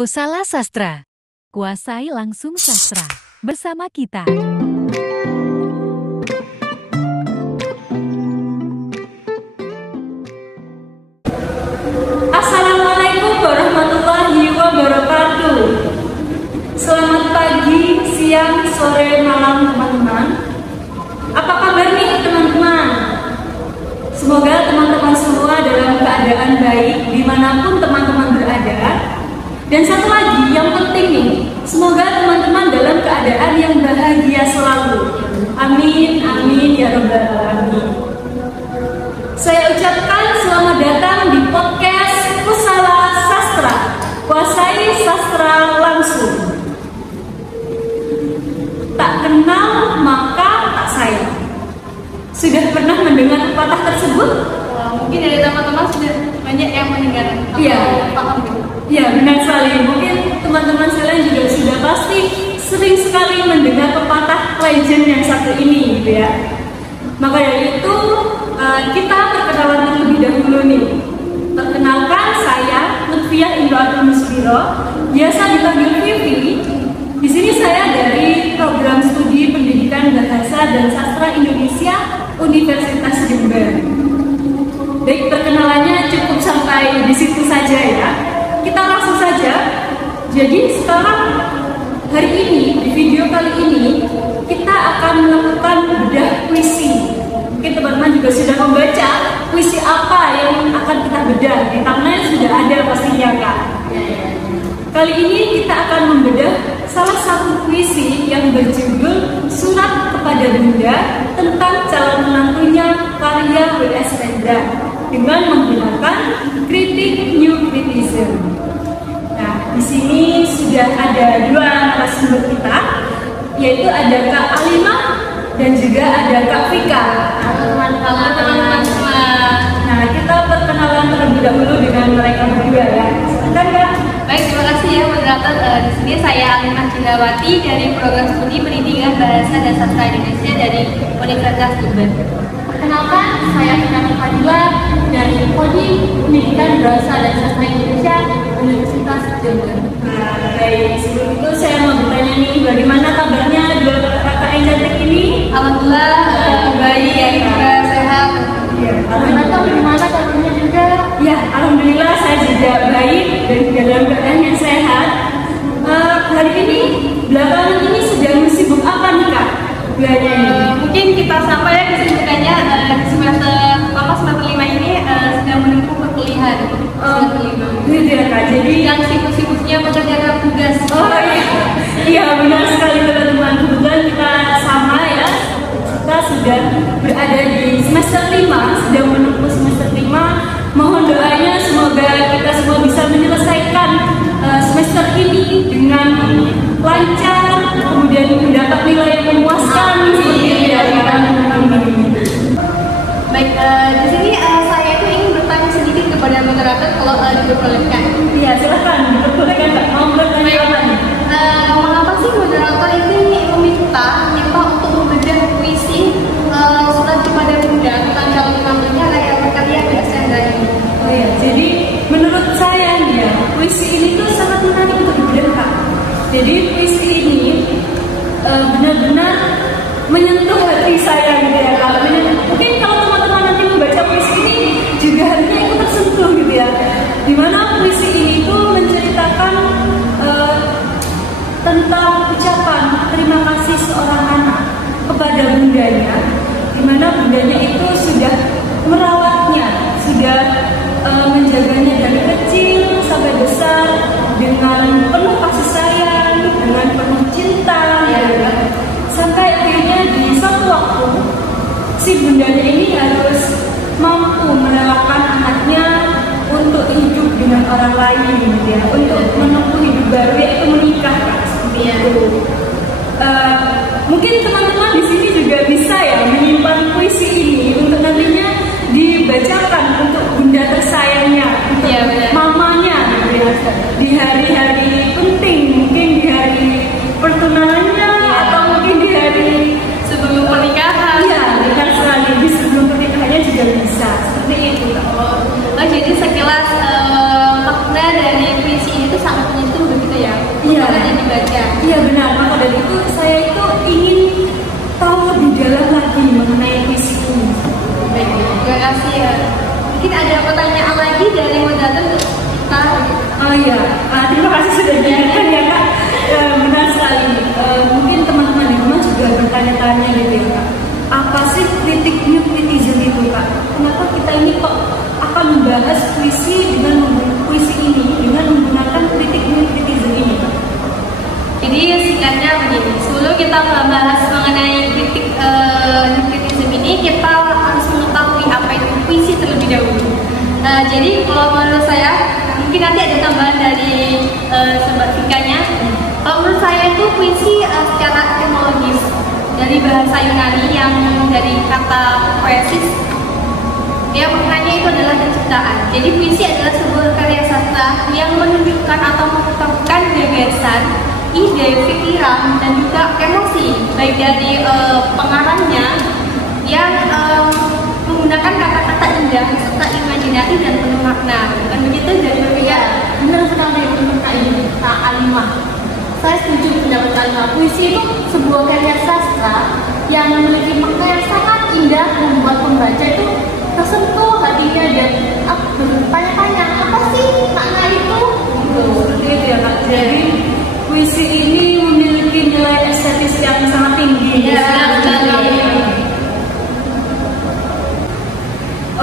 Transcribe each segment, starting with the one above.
Kusala Sastra. Kuasai langsung sastra. Bersama kita. Assalamualaikum warahmatullahi wabarakatuh. Selamat pagi, siang, sore, malam teman-teman. Apa kabar nih teman-teman? Semoga teman-teman semua dalam keadaan baik dimanapun teman-teman berada. Dan satu lagi yang penting nih, semoga teman-teman dalam keadaan yang bahagia selalu. Amin, amin ya rabbal alamin. Saya ucapkan selamat datang di podcast Kusala Sastra. Kuasai sastra langsung. Tak kenal maka tak sayang. Sudah pernah mendengar pepatah tersebut? Mungkin dari teman-teman sudah banyak yang mendengar. Iya, paham. Iya, benar sekali. Mungkin teman-teman sekalian juga sudah pasti sering sekali mendengar pepatah legend yang satu ini, gitu ya. Maka dari itu kita perkenalan terlebih dahulu nih. Perkenalkan, saya Lutfiah Indroatul Musbiro, biasa dipanggil Vivi. Di sini saya dari program studi Pendidikan Bahasa dan Sastra Indonesia Universitas Jember. Baik, perkenalannya cukup sampai di situ saja ya. Kita langsung saja. Jadi sekarang hari ini di video kali ini kita akan melakukan bedah puisi. Mungkin teman-teman juga sudah membaca puisi apa yang akan kita bedah. Di thumbnail sudah ada pastinya Kak. Kali ini kita akan membedah salah satu puisi yang berjudul Surat kepada Bunda tentang calon menantunya karya W.S. Rendra dengan menggunakan kritik New Criticism. Nah, di sini sudah ada dua narasumber kita, yaitu ada Kak Alimah dan juga ada Kak Vika. Teman-teman. Nah, kita perkenalan terlebih dahulu dengan mereka berdua ya. Silakan Kak. Baik, terima kasih ya moderator. Di sini saya Alimah Cindrawati dari program studi Pendidikan Bahasa dan Sastra Indonesia dari Universitas Jember. Perkenalkan, saya Vika Fadila dari Prodi Pendidikan Bahasa dan Sastra Indonesia Universitas Jember. Nah, baik. Sebelum itu saya mau bertanya nih, bagaimana kabarnya dua kakak yang cantik ini? Alhamdulillah baik ya, juga sehat. Ya, Alhamdulillah, bagaimana kabarnya juga? Ya, alhamdulillah saya juga baik dan dalam keadaan yang sehat. Hari ini, belakangan ini sedang sibuk apa nih Kak? Belajarnya ini? Mungkin kita sampai ya kesibukannya di semester 5 ini sedang menempuh perkuliahan. Gitu ya Kak, jadi Yang sibuk-sibuknya mengerjakan tugas. oh iya benar sekali teman-teman. Kebetulan kita sama ya. Kita sudah berada di semester 5, sedang menempuh semester 5. Mohon doanya semoga kita semua bisa menyelesaikan semester ini dengan lancar, kemudian mendapat nilai yang memuaskan. Baik, di sini saya itu ingin bertanya sedikit kepada moderator kalau diperbolehkan. Iya, silakan diperbolehkan Kak. Mau bertanya apa nih? Mengapa sih moderator ini meminta kita untuk membedah puisi Surat kepada Bunda tentang calon menantunya karya W.S. Rendra ini? Oh ya, jadi menurut saya nih ya, puisi ini tuh sangat menarik untuk dibedah Kak. Jadi puisi ini benar-benar menyentuh hati saya gitu ya Kak. Mungkin kalau teman-teman nanti membaca puisi ini juga hatinya ikut tersentuh gitu ya. Dimana puisi ini tuh menceritakan tentang ucapan terima kasih seorang anak kepada bundanya, dimana bundanya itu sudah merawatnya, sudah menjaganya dari kecil sampai besar dengan penuh kasih sayang, dengan penuh cinta, ya. Sampai akhirnya di suatu waktu si bundanya ini harus mampu merelakan anaknya untuk hidup dengan orang lain, gitu ya, untuk menempuh hidup baru yaitu menikah, seperti itu. Mungkin teman-teman di sini juga bisa ya menyimpan puisi ini untuk nantinya dibacakan untuk bunda tersayangnya, untuk mamanya, gitu ya, di hari-hari penting, mungkin di hari pertunangannya atau mungkin di hari Sebelum pernikahan. iya, benar sekali, di sebelum pernikahannya juga bisa seperti itu. Jadi sekilas makna dari puisi ini tuh sangat menyentuh Mungkin ada pertanyaan lagi dari moderator untuk kita. Oh iya, terima kasih sudah diingatkan ya Kak. Benar sekali. Mungkin teman-teman di rumah juga bertanya-tanya gitu ya Kak. Apa sih kritik new criticism itu Kak? Kenapa kita ini kok akan membahas puisi dengan menggunakan kritik new criticism ini Kak? Jadi singkatnya begini, sebelum kita membahas mengenai kritik new criticism ini, kita harus mengetahui apa itu puisi terlebih dahulu. Jadi kalau menurut saya, mungkin nanti ada tambahan dari sobat Fikanya. Kalau menurut saya itu puisi secara etimologis dari bahasa Yunani yang dari kata poesis, ya maknanya itu adalah penciptaan. Jadi puisi adalah sebuah karya sastra yang menunjukkan atau mengungkapkan gagasan, ide, pikiran, dan juga emosi, baik dari pengarangnya yang menggunakan kata-kata indah serta imajinatif dan penuh makna. Bukan begitu dari Ya, benar sekali menurut Kak Alimah. Saya setuju pendapat Kak Alimah. Puisi itu sebuah karya sastra yang memiliki makna yang sangat indah, membuat pembaca itu tersentuh hatinya dan bertanya-tanya apa sih makna itu? Seperti itu ya Kak. Jadi puisi ini memiliki nilai estetis yang sangat tinggi. Ya, benar.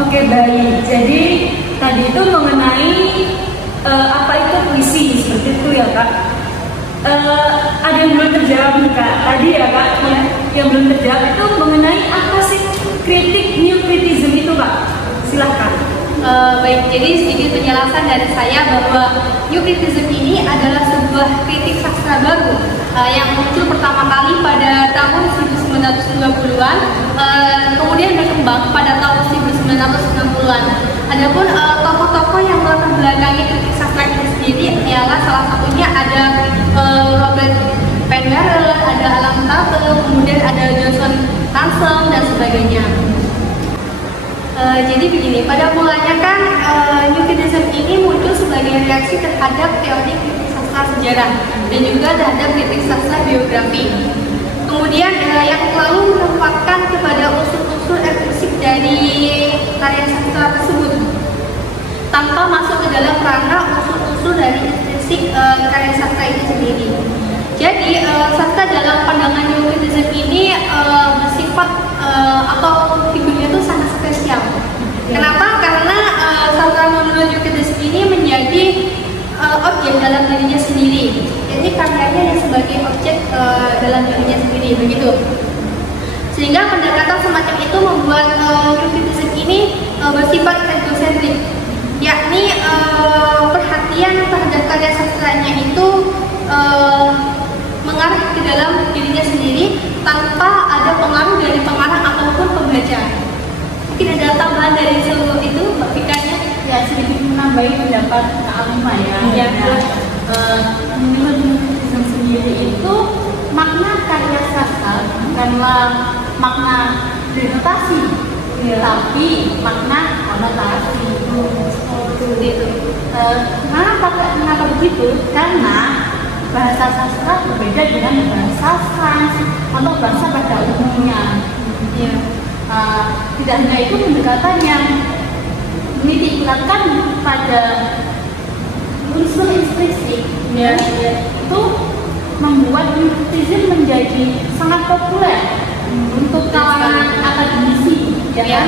Oke, baik. Jadi tadi itu mengenai apa itu puisi, seperti itu ya Kak. Ada yang belum terjawab nih Kak. Tadi ya Kak, ya, yang belum terjawab itu mengenai apa sih kritik new criticism itu Kak. Silahkan. Baik, jadi sedikit penjelasan dari saya bahwa new criticism ini adalah sebuah kritik sastra baru yang muncul pertama kali pada tahun 1920-an, kemudian berkembang pada tahun 1990-an. Adapun tokoh-tokoh yang melatar belakangi kritik sastra ini sendiri ialah salah satunya ada Robert Pengarel, ada Alan Tuttle, kemudian ada Johnson Ransom dan sebagainya. Jadi begini, pada mulanya kan new criticism ini muncul sebagai reaksi terhadap teori kritik sastra sejarah dan juga terhadap kritik sastra biografi. Kemudian yang selalu menempatkan kepada unsur-unsur eksklusif dari karya sastra tersebut tanpa masuk ke dalam ranah unsur-unsur dari intrinsik karya sastra itu sendiri. Jadi sastra dalam pandangan new criticism ini bersifat atau figurnya itu sangat spesial. Kenapa? Karena sastra menurut new criticism ini menjadi objek dalam dirinya sendiri. Jadi karyanya yang sebagai objek dalam dirinya sendiri, begitu. Sehingga pendekatan semacam itu membuat new criticism ini bersifat egosentrik, yakni perhatian terhadap karya sastranya itu mengarah ke dalam dirinya sendiri tanpa ada pengaruh dari pengarang ataupun pembaca. Mungkin ada tambahan dari seluruh itu, Mbak Fikanya? Ya, sedikit menambahi pendapat Kak Alimah ya. Menurut criticism sendiri itu makna karya sastra bukanlah makna denotasi, tapi makna konotasi. Itu. Kenapa begitu? Karena bahasa sastra berbeda dengan bahasa sains atau bahasa pada umumnya. Ya. Tidak hanya itu, pendekatan yang menitikberatkan pada unsur intrinsik itu membuat criticism menjadi sangat populer untuk kalangan akademisi. Ya.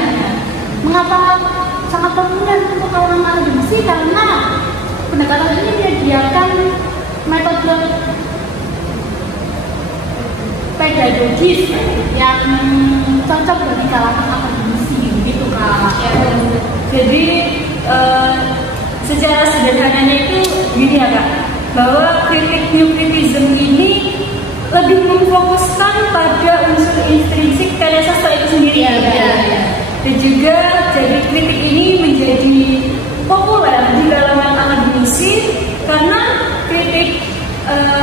Mengapa sangat populer untuk kalangan akademisi? Karena pendekatan ini menyediakan metode pedagogis yang cocok bagi kalangan akademisi, begitu Kak. Ya, jadi secara sederhananya itu gini ya Kak, bahwa kritik new criticism ini lebih memfokuskan pada unsur intrinsik karya sastra itu sendiri ya. Dan juga jadi kritik ini menjadi populer di kalangan akademisi karena kritik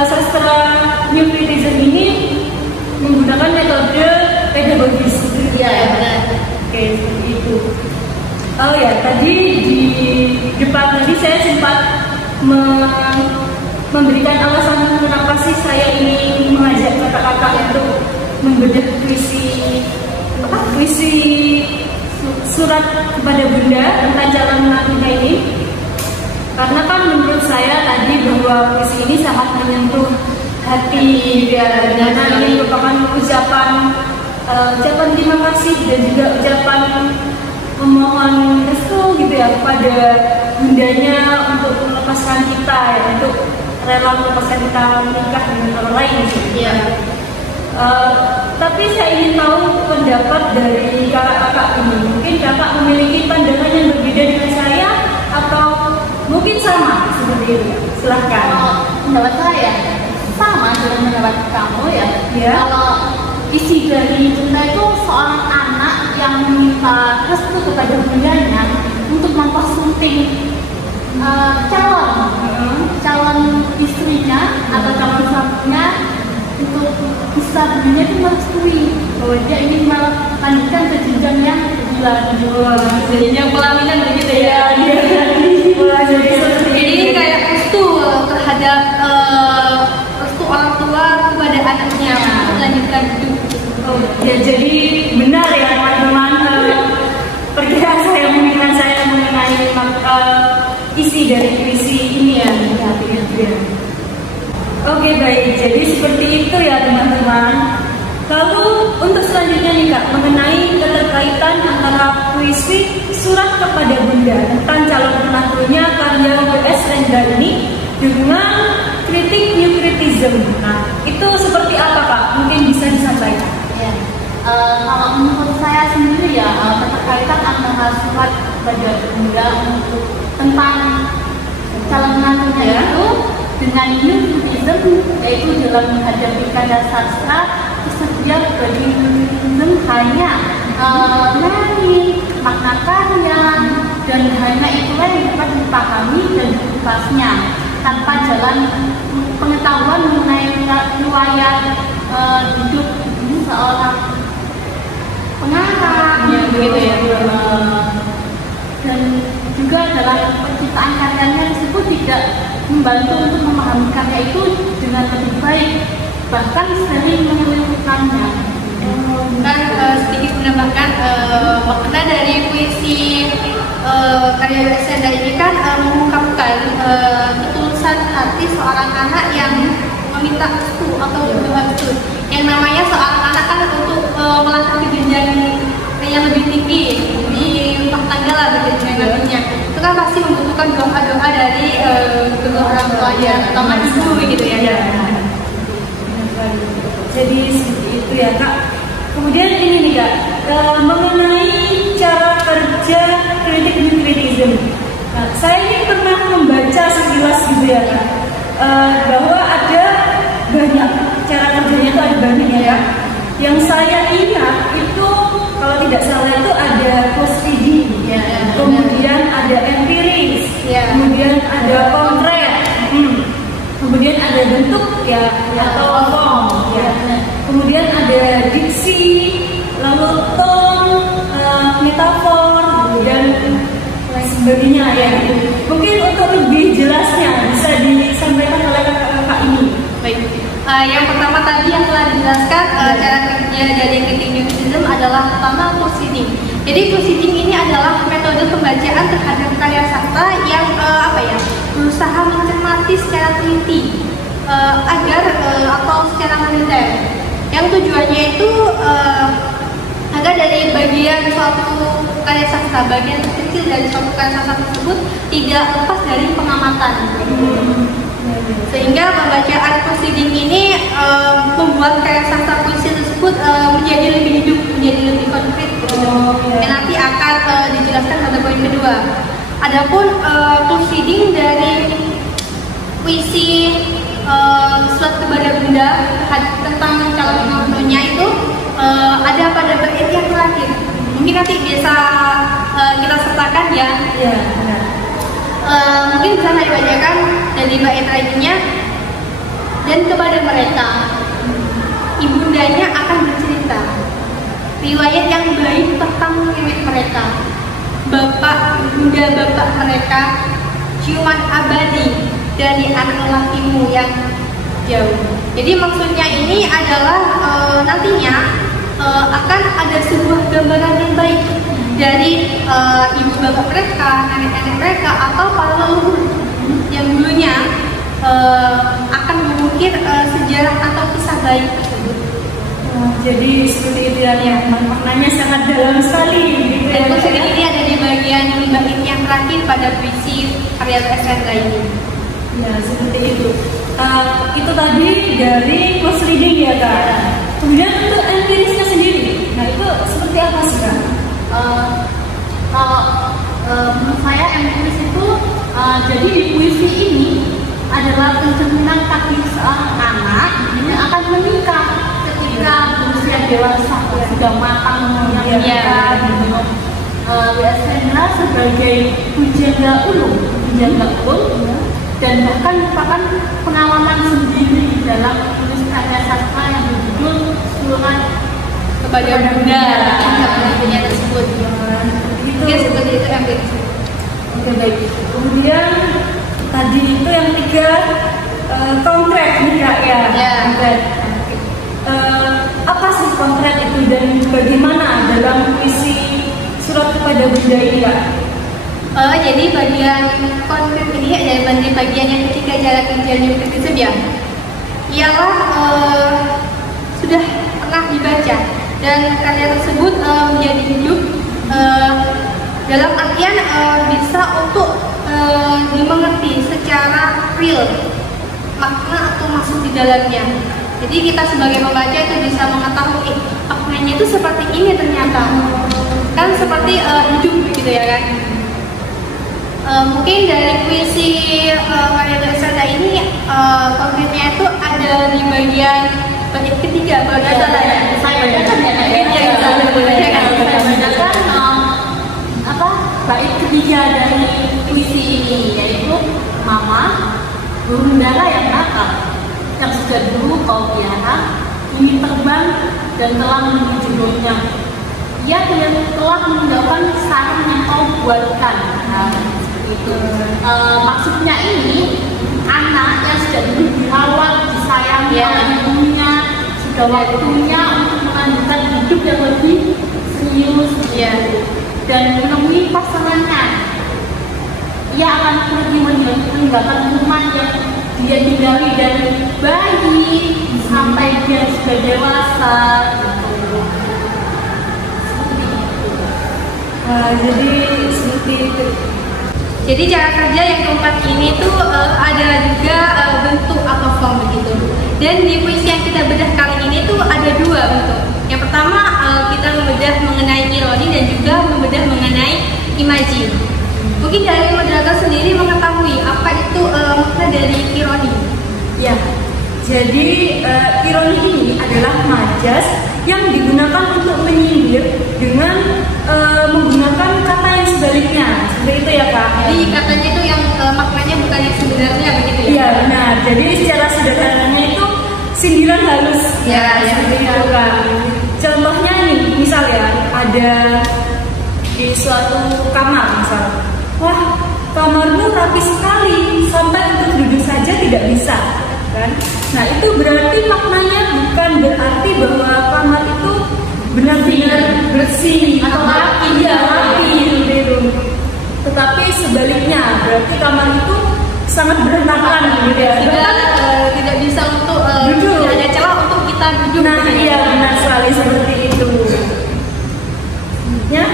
sastra new criticism ini menggunakan metode pedagogis. Ya, benar. Oke, seperti itu. Oh ya, tadi di depan tadi saya sempat memberikan alasan kenapa sih saya ini mengajak kakak-kakak untuk membedah puisi surat kepada Bunda tentang calon menantunya ini, karena kan menurut saya tadi bahwa puisi ini sangat menyentuh hati ya, karena ini merupakan ucapan terima kasih dan juga ucapan memohon restu gitu ya kepada bundanya untuk melepaskan kita ya, untuk rela melepaskan kita menikah dengan orang lain gitu. Ya. Tapi saya ingin tahu pendapat dari kakak-kakak ini. Mungkin kakak memiliki pandangan yang berbeda dengan saya atau mungkin sama seperti itu. Silahkan. Pendapat saya sama dengan pendapat kamu ya. Kalau isi dari cinta itu seorang anak yang meminta restu kepada bundanya untuk mempersunting calon istrinya atau calon suaminya untuk bisa bundanya itu merestui bahwa dia ingin melanjutkan ke jenjang yang jenjang pelaminan begitu ya. Jadi kayak restu terhadap restu orang tua kepada anaknya melanjutkan hidup. Ya, jadi benar ya teman-teman, perkiraan saya mengenai isi dari puisi ini ya. Oke, baik, jadi seperti itu ya teman-teman. Lalu untuk selanjutnya nih Kak, mengenai keterkaitan antara puisi Surat Kepada Bunda tentang calon menantunya karya W.S. Lendra ini dengan kritik New Criticism. Nah, itu seperti apa Kak? Mungkin bisa disampaikan. Ya. Kalau menurut saya sendiri ya, keterkaitan antara Surat Kepada Bunda untuk tentang calon menantunya itu dengan New Criticism, yaitu dalam menghadapi karya sastra tersedia bagi New hanya nyanyi, makna karya, dan hanya itulah yang dapat dipahami dan dikupasnya tanpa jalan pengetahuan mengenai riwayat hidup seorang pengarang gitu ya. Dan juga dalam penciptaan karyanya tersebut tidak membantu untuk memahami karya itu dengan lebih baik, bahkan sering menyelewengkannya. Kan sedikit menambahkan makna dari puisi karya W.S. Lendra ini kan mengungkapkan ketulusan hati seorang anak yang meminta restu atau berdoa restu. Yang namanya seorang anak kan untuk melangkah ke jenjang yang lebih tinggi di rumah tangga lah begitu nantinya. Itu kan pasti membutuhkan doa-doa dari kedua orang tuanya, terutama ibu begitu ya. Jadi seperti itu ya Kak. Kemudian ini nih Kak, mengenai cara kerja kritik New Criticism. Nah, saya ini pernah membaca sekilas gitu ya Kak, bahwa ada banyak cara kerjanya itu ada banyak ya. Yang saya ingat itu kalau tidak salah itu ada close reading, ya, kemudian ada empiris, ya, kemudian ada konkret, kemudian ada bentuk ya, atau form, ya. Kemudian ada diksi, lalu tone, metafor, dan lain sebagainya ya. Mungkin untuk lebih jelasnya bisa disampaikan oleh kakak ini. Baik. Yang pertama tadi yang telah dijelaskan cara kerja dari kritik New Criticism adalah pertama proceeding. Jadi proceeding ini adalah metode pembacaan terhadap karya sastra yang berusaha mencermati secara teliti agar atau secara militer. Yang tujuannya itu agar dari bagian suatu karya sastra, bagian terkecil dari suatu karya sastra tersebut tidak lepas dari pengamatan. Sehingga pembacaan proceeding ini membuat karya sastra puisi tersebut menjadi lebih hidup, menjadi lebih konkret. Dan nanti akan dijelaskan pada poin kedua. Adapun proceeding dari puisi Surat Kepada Bunda tentang calon menantunya itu ada pada bait yang terakhir. Mungkin nanti bisa kita sertakan ya. Mungkin bisa saya bacakan dari bait terakhirnya. Dan kepada mereka, ibundanya akan bercerita riwayat yang baik tentang nenek mereka, bunda bapak mereka, ciuman abadi dari anak lelakimu yang jauh. Jadi maksudnya ini adalah nantinya akan ada sebuah gambaran yang baik dari ibu bapak mereka, nenek-nenek mereka, atau para leluhur yang dulunya akan mengukir sejarah atau kisah baik tersebut. Jadi seperti itu ya, maknanya sangat dalam sekali. Gitu Dan ya. puisi ini ada di bagian bait yang terakhir pada puisi karya SNK ini. Ya, seperti itu. Itu tadi dari close reading ya Kak. Kemudian untuk empirisnya sendiri, nah itu seperti apa sih Kak? Kalau menurut saya empiris itu jadi di puisi ini adalah pencerminan takdir seorang anak yang akan menikah ketika berusia dewasa, sudah matang umurnya. W.S. Hendra sebagai pujangga ulung dan bahkan merupakan pengalaman sendiri dalam menulis karya sastra yang berjudul Sulungan Kepada Bunda bukunya tersebut. Mungkin seperti itu empiris. Oke, baik. Kemudian tadi itu yang 3 konkret nih Kak ya. Konkret. Apa sih konkret itu dan bagaimana dalam puisi Surat Kepada Bunda ini Kak? Jadi bagian konkret ini adalah bagian yang ketika jalan kerjanya tersebut ya, ialah sudah pernah dibaca dan karya tersebut menjadi hidup dalam artian bisa untuk dimengerti secara real makna atau maksud di dalamnya. Jadi kita sebagai pembaca itu bisa mengetahui maknanya itu seperti ini ternyata kan seperti hidup begitu ya kan. Mungkin dari puisi karya Wisata ini konkretnya itu ada di bagian ketiga bagian saya bacakan bait ketiga dari puisi ini, yaitu Mama, burung dara yang nakal, yang sejak dulu kau piara, ingin terbang dan telah menuju dunia. Ia telah meninggalkan sarang yang kau buatkan. Nah, itu maksudnya ini anak yang sudah dulu dirawat, disayangi oleh ibunya, sudah waktunya untuk melanjutkan hidup yang lebih serius dan menemui pasangannya. Ia akan pergi meninggalkan rumah yang dia tinggali dari bayi sampai dia sudah dewasa. Jadi seperti itu. Jadi cara kerja yang keempat ini tuh ada juga bentuk atau form begitu. Dan di puisi yang kita bedah kali ini tuh ada 2 bentuk. Yang pertama kita membedah mengenai ironi dan juga membedah mengenai imaji. Mungkin dari moderator sendiri mengetahui apa itu makna dari ironi. Ya, jadi ironi ini adalah majas yang digunakan untuk menyindir dengan menggunakan kata yang sebaliknya. Seperti itu ya Kak. Jadi katanya itu yang maknanya bukan yang sebenarnya begitu ya? Iya benar. Jadi secara sederhananya itu sindiran halus. Ya, seperti itu Kak. Contohnya nih, misal ya ada di suatu kamar misal, wah kamarmu rapi sekali sampai untuk duduk saja tidak bisa, kan? Nah itu berarti maknanya bukan berarti bahwa kamar itu benar-benar bersih atau rapi, gitu. Tetapi sebaliknya, berarti kamar itu sangat berantakan, gitu ya. Tidak bisa untuk duduk. tidak ada celah untuk kita duduk. Nah iya benar sekali seperti itu. Ya.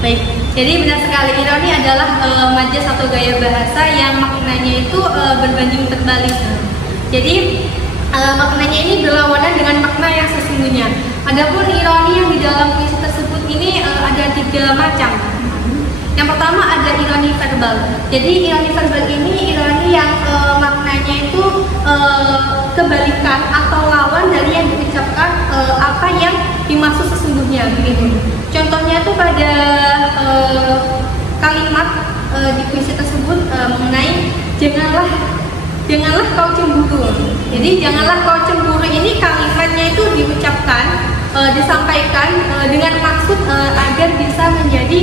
Baik, jadi benar sekali ironi adalah majas atau gaya bahasa yang maknanya itu berbanding terbalik. Jadi maknanya ini berlawanan dengan makna yang sesungguhnya. Adapun ironi yang di dalam puisi tersebut ini ada 3 macam. Yang pertama ada ironi verbal. Jadi ironi verbal ini ironi yang maknanya itu kebalikan atau lawan dari yang diucapkan apa yang dimaksud sesungguhnya begitu. Contohnya itu pada kalimat di puisi tersebut mengenai janganlah kau cemburu. Jadi janganlah kau cemburu ini kalimatnya itu diucapkan, disampaikan dengan maksud agar bisa menjadi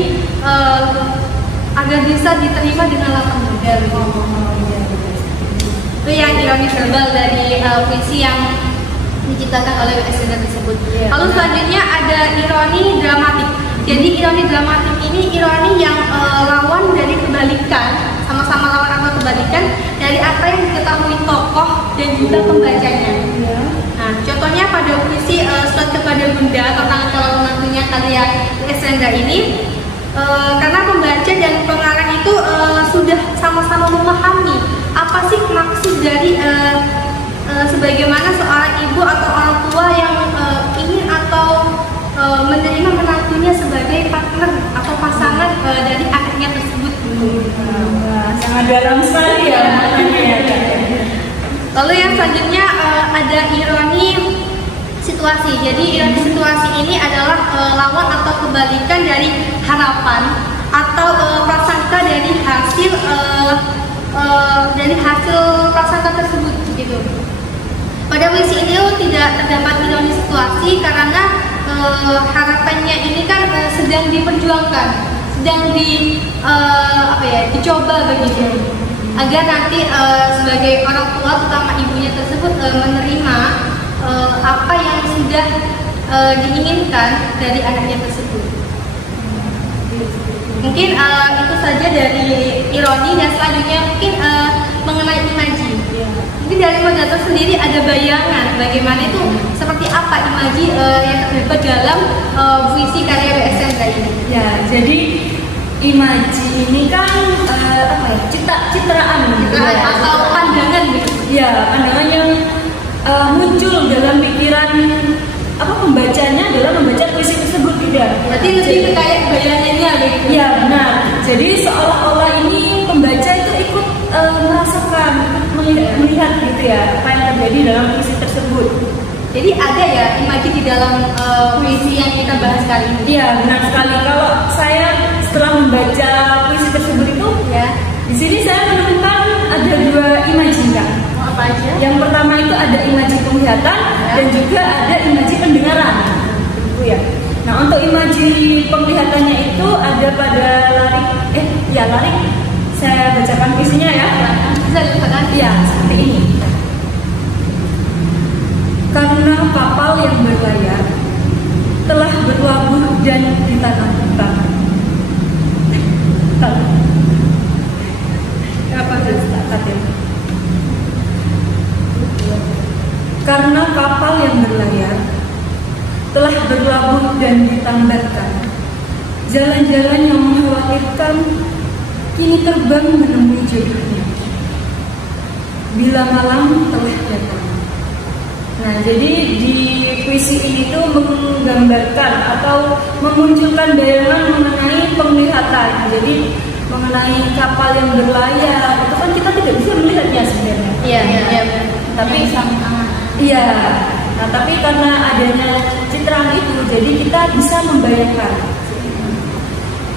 agar bisa diterima dengan lapang dada. Itu yang ironi verbal dari puisi yang diciptakan oleh W.S. Hendra tersebut. Lalu selanjutnya ada ironi dramatik. Jadi ironi dramatik ini ironi yang lawan dari kebalikan, sama-sama lawan atau kebalikan dari apa yang diketahui tokoh dan juga pembacanya. Nah, contohnya pada puisi Surat Kepada Bunda tentang calon menantunya karya Sandra ini, karena pembaca dan pengarang itu sudah sama-sama memahami apa sih maksud dari sebagaimana seorang ibu atau orang tua yang ingin atau menerima menantunya sebagai partner atau pasangan dari anaknya tersebut. Sangat dalam sekali ya maknanya ya. Lalu yang selanjutnya ada ironi situasi. Jadi ironi situasi ini adalah lawan atau kebalikan dari harapan atau prasangka dari hasil prasangka tersebut gitu. Pada puisi ini tidak terdapat ironi situasi karena harapannya ini kan sedang diperjuangkan, sedang dicoba begitu, agar nanti sebagai orang tua terutama ibunya tersebut menerima apa yang sudah diinginkan dari anaknya tersebut. Mungkin itu saja dari ironi, dan selanjutnya mungkin mengenai imaji. Jadi dari moderator sendiri ada bayangan bagaimana itu seperti apa imaji yang terdapat dalam puisi karya W.S. Sandra ini. Ya, jadi imaji ini kan citraan atau pandangan gitu. Ya, pandangan yang muncul dalam pikiran pembacanya dalam membaca puisi tersebut tidak. Berarti lebih kayak bayangannya begitu. Ya, benar. Jadi seolah-olah ini pembaca itu ikut merasakan, melihat gitu ya apa yang terjadi dalam puisi tersebut. Jadi ada ya imaji di dalam puisi yang kita bahas kali ini. Iya, benar sekali. Kalau saya setelah membaca puisi tersebut itu, ya, di sini saya menemukan ada dua imaji kan. Apa aja? Yang pertama itu ada imaji penglihatan dan juga ada imaji pendengaran. Itu ya. Nah, untuk imaji penglihatannya itu ada pada larik. Saya bacakan puisinya ya. Bisa dikatakan? Iya, seperti ini. Karena kapal yang berlayar telah berlabuh dan di tanah Bintang. Karena kapal yang berlayar telah berlabuh dan ditambahkan, jalan-jalan yang mengkhawatirkan kini terbang menemui jodohnya. Bila malam telah datang. Nah, jadi di puisi ini tuh menggambarkan atau memunculkan bayangan mengenai penglihatan. Jadi mengenai kapal yang berlayar, itu kan kita tidak bisa melihatnya sebenarnya. Iya. Tapi iya. Nah, tapi karena adanya citraan itu, jadi kita bisa membayangkan.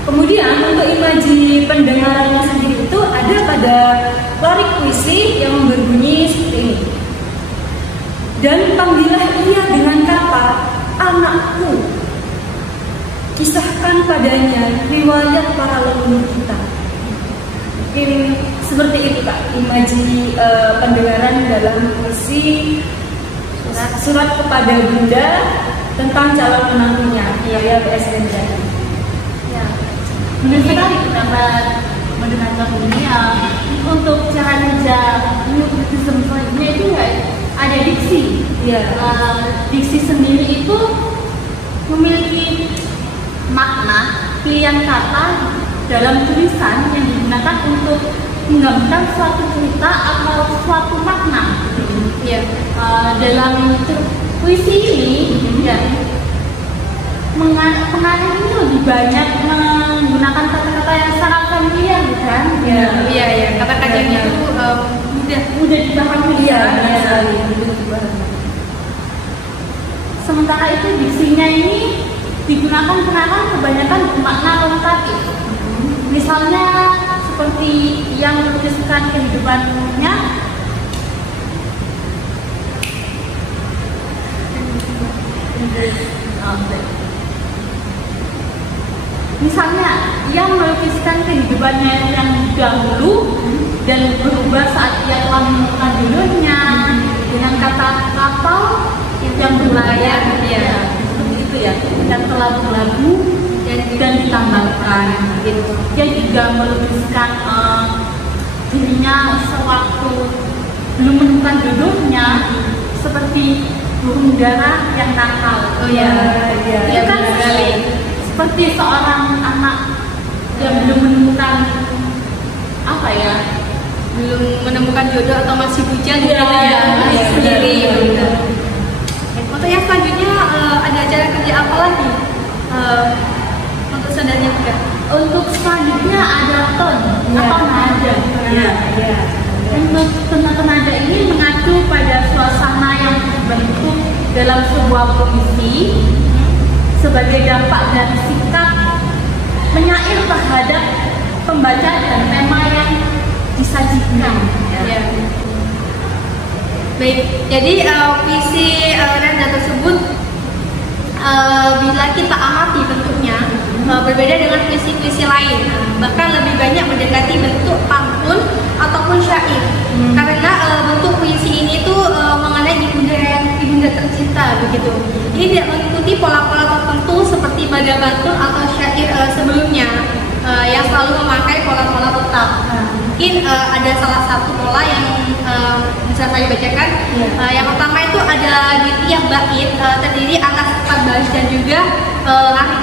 Kemudian untuk imaji pendengarannya sendiri itu ada pada larik puisi yang berbunyi seperti ini. Dan panggillah ia dengan kata anakku, kisahkan padanya riwayat para leluhur kita. Mungkin seperti itu Kak, imaji pendengaran dalam puisi Surat Kepada Bunda tentang calon menantunya, karya W.S. Sandra. Ya, benar sekali pendapat mendengarkan ini ya. Untuk cara kerja mutism selanjutnya itu ya ada diksi. Ya. Diksi sendiri itu memiliki makna pilihan kata dalam tulisan yang digunakan untuk menggambarkan suatu cerita atau suatu makna. Iya. Dalam puisi ini, ya, pengarang ini lebih banyak menggunakan kata-kata yang sangat familiar, kan? Iya. Kata-katanya itu mudah dipahami. Iya, Kan? Sementara itu diksinya ini digunakan pengarang kebanyakan bermakna konnotatif. Misalnya seperti yang melukiskan kehidupannya. Misalnya yang melukiskan kehidupannya yang dahulu dan berubah saat ia telah menemukan jodohnya dengan kata kapal yang berlayar, ya seperti itu ya, yang telah berlabuh dan ditambahkan gitu. Dia juga melukiskan dirinya sewaktu belum menemukan jodohnya seperti burung dara yang nakal. Oh ya, Itu kan seperti seorang anak yang belum menemukan apa ya, belum menemukan jodoh atau masih bujang gitu Iya, ya, masih sendiri. iya. Untuk yang selanjutnya ada acara kerja apa lagi untuk saudaranya juga? Untuk selanjutnya ada ton atau nada. Untuk nada ini mengacu pada suasana yang terbentuk dalam sebuah puisi sebagai dampak dari sikap menyair terhadap pembaca dan tema yang disajikan. Ya. Baik, jadi puisi nada tersebut bila kita amati bentuknya berbeda dengan puisi-puisi lain, bahkan lebih banyak mendekati bentuk pantun ataupun syair. Karena bentuk puisi ini tuh mengenai ibunda tercinta begitu. Ini tidak mengikuti pola-pola tertentu seperti pada pantun atau syair sebelumnya yang selalu memakai pola-pola tetap. Mungkin ada salah satu pola yang bisa saya bacakan. Yang pertama itu ada di tiap bait terdiri atas 4 baris dan juga larik.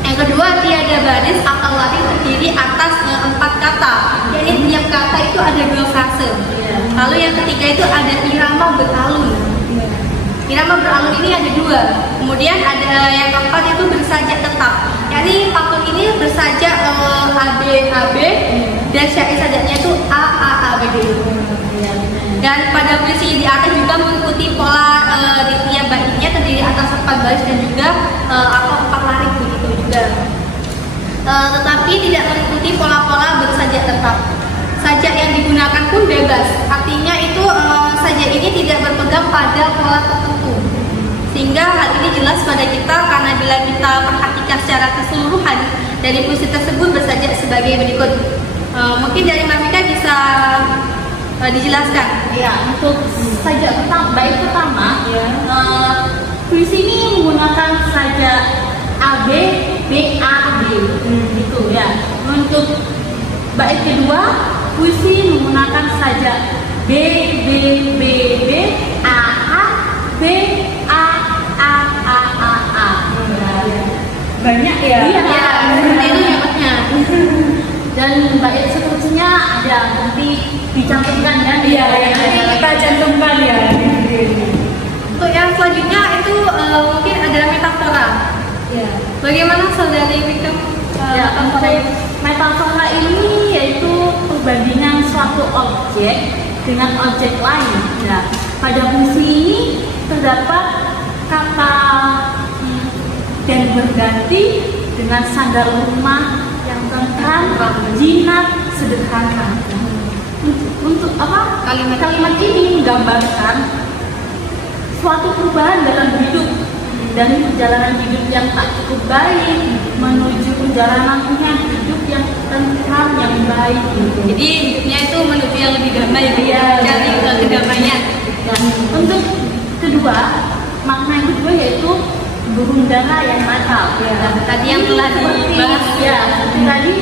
Yang kedua tiada baris atau larik terdiri atas 4 kata. Jadi tiap kata itu ada 2 frase. Lalu yang ketiga itu ada irama beralun. Irama beralun ini ada 2. Kemudian ada yang keempat itu bersajak tetap. Yakni pantun ini bersajak AB dan syair sajaknya itu A begitu. Dan pada puisi di atas juga mengikuti pola di tiap baitnya terdiri atas 4 baris dan juga atau 4 larik begitu juga. Tetapi tidak mengikuti pola-pola bersajak tetap. Sajak yang digunakan pun bebas. Artinya itu sajak ini tidak berpegang pada pola tertentu. Sehingga hal ini jelas pada kita karena bila kita perhatikan secara keseluruhan dari puisi tersebut bersajak sebagai berikut. Mungkin dari Mbak Mika bisa dijelaskan. Ya, untuk sajak pertama, bait pertama, puisi ini menggunakan sajak AB, BA, B, gitu ya. Untuk bait kedua, puisi menggunakan sajak B, B, B, B, A, A, B, A, A, A, A, A. Banyak ya. Iya, Seperti itu dapatnya. dan bait seterusnya ada nanti dicantumkan kan? Iya, nanti kita cantumkan ya. Untuk yang selanjutnya itu mungkin adalah metafora. Ya. Bagaimana saudari Mika? Metafora ini yaitu perbandingan suatu objek dengan objek lain. Ya. Pada puisi ini terdapat kata dan berganti dengan sandal rumah yang tentram, jinak, sederhana. Untuk apa? Kalimat ini menggambarkan suatu perubahan dalam hidup dari perjalanan hidup yang tak cukup baik menuju perjalanan punya hidup yang tentram, yang baik gitu. Jadi hidupnya itu menuju yang lebih damai, cari kedamaian. Dan untuk kedua, makna yang kedua yaitu burung dara yang nakal. Tadi yang telah dibahas. Ya, tadi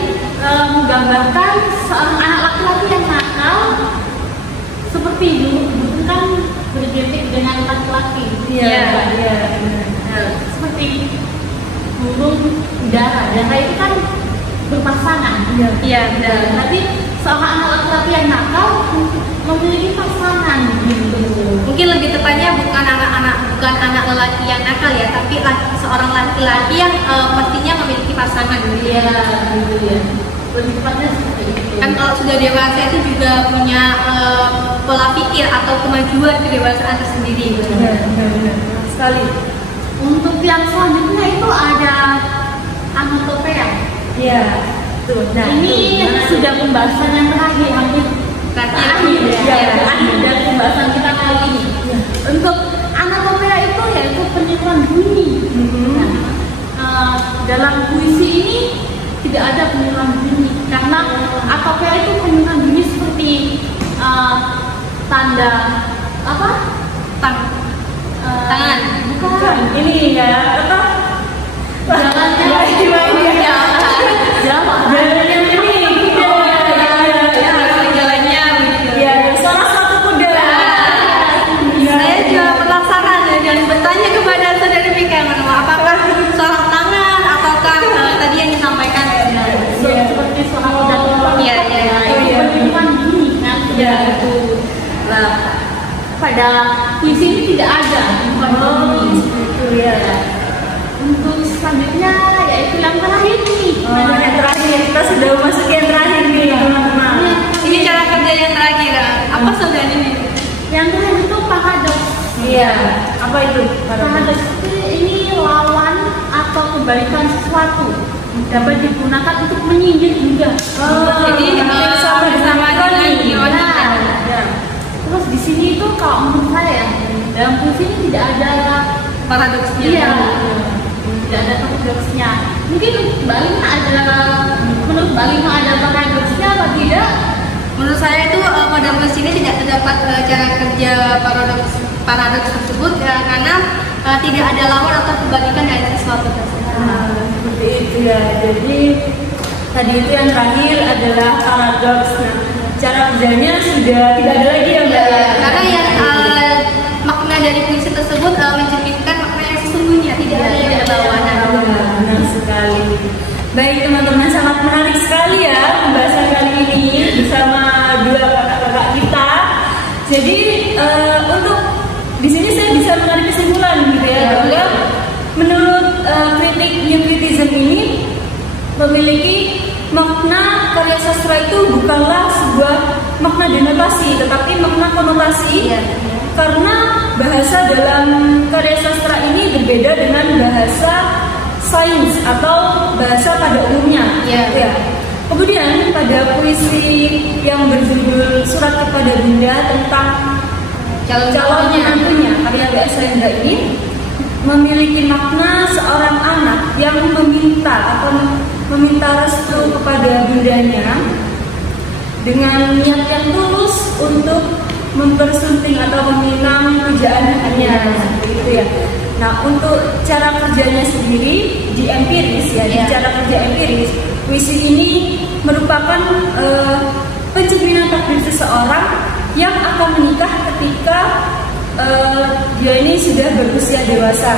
menggambarkan seorang anak laki-laki yang nakal seperti burung kan beridentик dengan laki-laki. Seperti burung dara. Dara itu kan berpasangan. Tadi seorang anak laki-laki yang nakal memiliki pasangan gitu. Mungkin lebih tepatnya bukan anak lelaki yang nakal ya, tapi seorang laki-laki yang pastinya memiliki pasangan. Iya, gitu ya. Lebih tepatnya seperti itu. Kan kalau sudah dewasa itu juga punya pola pikir atau kemajuan kedewasaan tersendiri. Benar sekali. Untuk yang selanjutnya itu ada anotopea. Iya. Tuh, nah, ini sudah pembahasan yang terakhir, hampir akhir dari pembahasan kita kali ini. Untuk anotopea itu yaitu peniruan bunyi. Dalam puisi ini tidak ada peniruan bunyi karena anotopea itu peniruan bunyi seperti tanda apa? Tangan. Bukan. Ini ya apa? Jalannya Jalannya ini jalannya ya salah satu kuda. saya juga penasaran dan bertanya kepada saudari Mika apakah sholat tangan ataukah tadi yang disampaikan seperti sholat dan iya kan gini kan. Ya itu. Nah, pada puisi ini tidak ada. Itu ya. Untuk selanjutnya yaitu yang terakhir nih. Yang terakhir kita sudah masuk yang terakhir nih teman-teman. ini cara kerja yang terakhir apa saudari ini Yang terakhir itu paradoks. Iya. Apa itu? Paradoks itu ini lawan atau kebalikan sesuatu, dapat digunakan untuk menyindir juga. jadi bersama dengan ironi Ya. Terus di sini itu kalau menurut saya dalam puisi ini tidak ada paradoksnya iya, tidak ada paradoksnya. Mungkin menurut Mbak Lima ada paradoksnya atau tidak? menurut saya itu pada puisi ini tidak terdapat cara kerja paradoks tersebut karena tidak ada lawan atau kebalikan dari sesuatu tersebut. Seperti itu ya. Jadi tadi itu yang terakhir adalah paradoks. Nah, cara kerjanya sudah tidak ada lagi ya Mbak. Karena yang makna dari puisi tersebut mencerminkan makna yang sesungguhnya, tidak ada yang berlawanan. Benar sekali. Baik teman-teman, sangat menarik sekali ya pembahasan kali ini bersama dua kakak-kakak kita. Jadi untuk di sini saya bisa menarik kesimpulan gitu ya bahwa menurut kritik New Criticism ini memiliki makna karya sastra itu bukanlah sebuah makna denotasi, tetapi makna konotasi. Karena bahasa dalam karya sastra ini berbeda dengan bahasa sains atau bahasa pada umumnya. Ya. Kemudian pada puisi yang berjudul Surat Kepada Bunda tentang calonnya nantinya karya W.S. Rendra ini memiliki makna seorang anak yang meminta restu kepada bundanya dengan niat yang tulus untuk mempersunting atau meminang pujaannya seperti itu ya. Nah, untuk cara kerjanya sendiri di empiris ya, di cara kerja empiris, puisi ini merupakan pencerminan takdir seseorang yang akan menikah ketika dia ini sudah berusia dewasa.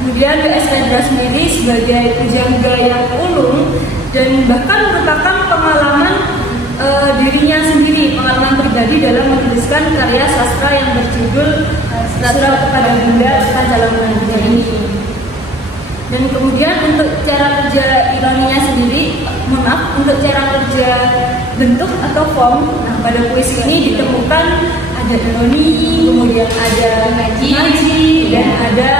Kemudian W.S. Rendra sendiri sebagai pujangga yang ulung dan bahkan merupakan pengalaman dirinya sendiri, pengalaman pribadi dalam menuliskan karya sastra yang berjudul Surat Kepada Bunda tentang calon menantunya ini. Dan kemudian untuk cara kerja ironinya sendiri, untuk cara kerja bentuk atau form, nah pada puisi ini ditemukan ada ironi, kemudian ada imaji, dan ada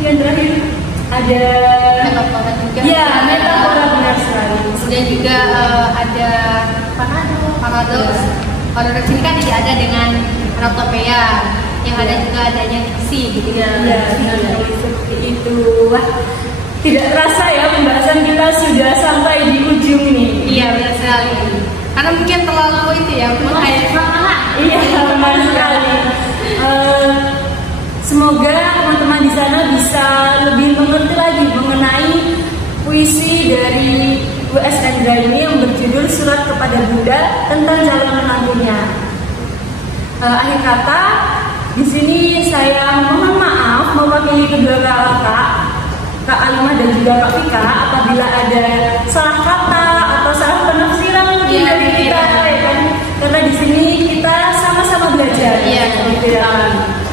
yang terakhir ada Metafora juga. Metafora, benar sekali. Kemudian juga ada paradoks. Paradoks ini kan tidak ada dengan onomatopeia, yang ada juga adanya diksi gitu ya. Seperti itu. Wah, tidak terasa ya pembahasan kita sudah sampai di ujung nih. Iya, benar sekali. Karena mungkin terlalu itu ya, Iya, benar sekali. Semoga teman-teman di sana bisa lebih mengerti lagi mengenai puisi dari W.S. Rendra ini yang berjudul Surat Kepada Bunda tentang calon menantunya. Akhir kata, di sini saya mohon maaf mewakili kedua kakak, Kak Alimah dan juga Kak Vika, apabila ada salah kata atau salah penafsiran mungkin dari kita, ya kan? Karena di sini kita sama-sama belajar.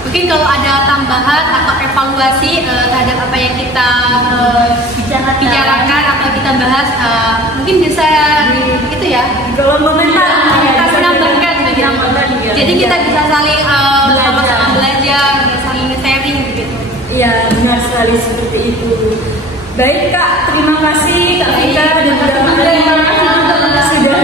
Mungkin kalau ada tambahan atau evaluasi terhadap apa yang kita bicarakan atau kita bahas, mungkin bisa itu ya. Kalau komentar kita menambahkan gitu. Jadi kita bisa saling sama-sama belajar, saling sharing gitu. Iya, benar sekali seperti itu. Baik Kak, terima kasih Kak Vika dan Kak Alimah sudah